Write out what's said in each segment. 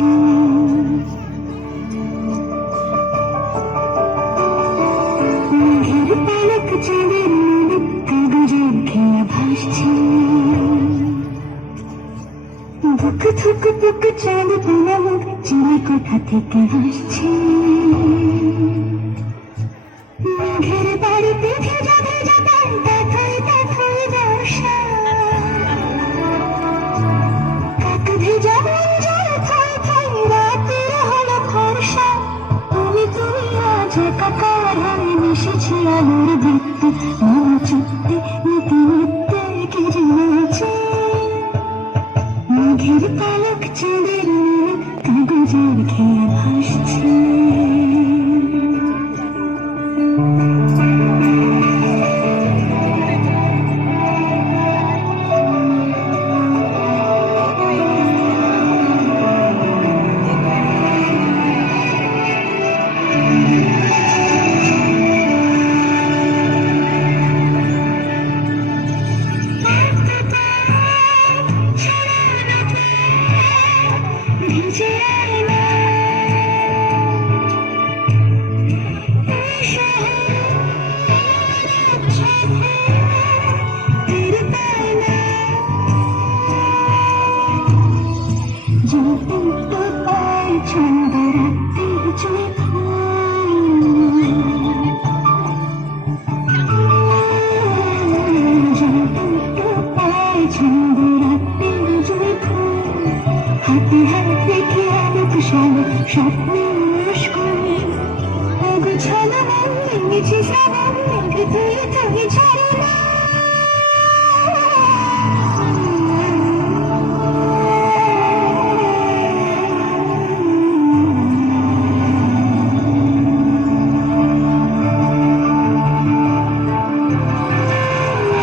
ভাসছি। মেঘের পালক চাঁদের মুলুক কাগজের খেয়া ভাসছি। বুক থুক বুক চাঁদ পোনা মুখ চিড়ে কোথা থেকে হাসছি। মেঘের বাড়িতে ভেজা ভেজা পান তাথায় তাথায় বর্ষা। কাক ভেজা মন জল থাই থাই রাতের হলো ফর্সা। তুমি তুমি আজ একাকার হয়ে মিশেছি আলোর বৃত্তে মন চিত্তে নিতে নিতে কে জেনেছে। মেঘের পালক চাঁদের মুলুক কাগজের খেয়ে ভাসছে। ভিজে আয়না তীর পায়না জলপিত পায় ছন্দ রাত্রির জয় জলপিত পায় ছন্দ রাত্রির জয় হাতে হাত রেখে আলোক সালো স্বপ্নের স্কুল অগোছালো মন নিচে শ্রাবণ মেঘে ধুয়ে ধুয়ে ঝরে না।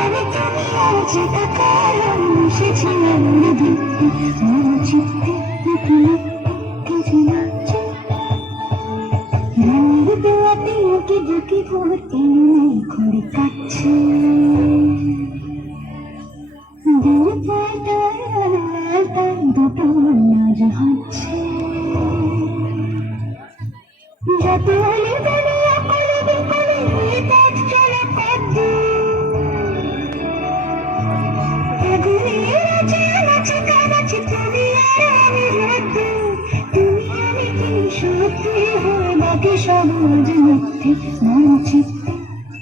আমি তুমি আজ একাকার হয়ে মিশেছি আলোর বৃত্তে মন চিত্তে নিতে নিতে কে জেনেছে। রানের দোয়াতে উকি বুকি ভোর এনে ঘুরে কাটছে। দূর পাটায় আলতায় দুটো নাচ হচ্ছে। যত হলে দুনিয়া করে বিকলে এই পথ চলা কদ্দূর। আগুনের আছে নাচে কানাচে তুমি আর আমি রোদ্দুর। তুমি আমি কি সত্যি হয় বাকি সব আজ মিথ্যে মন চিত্তে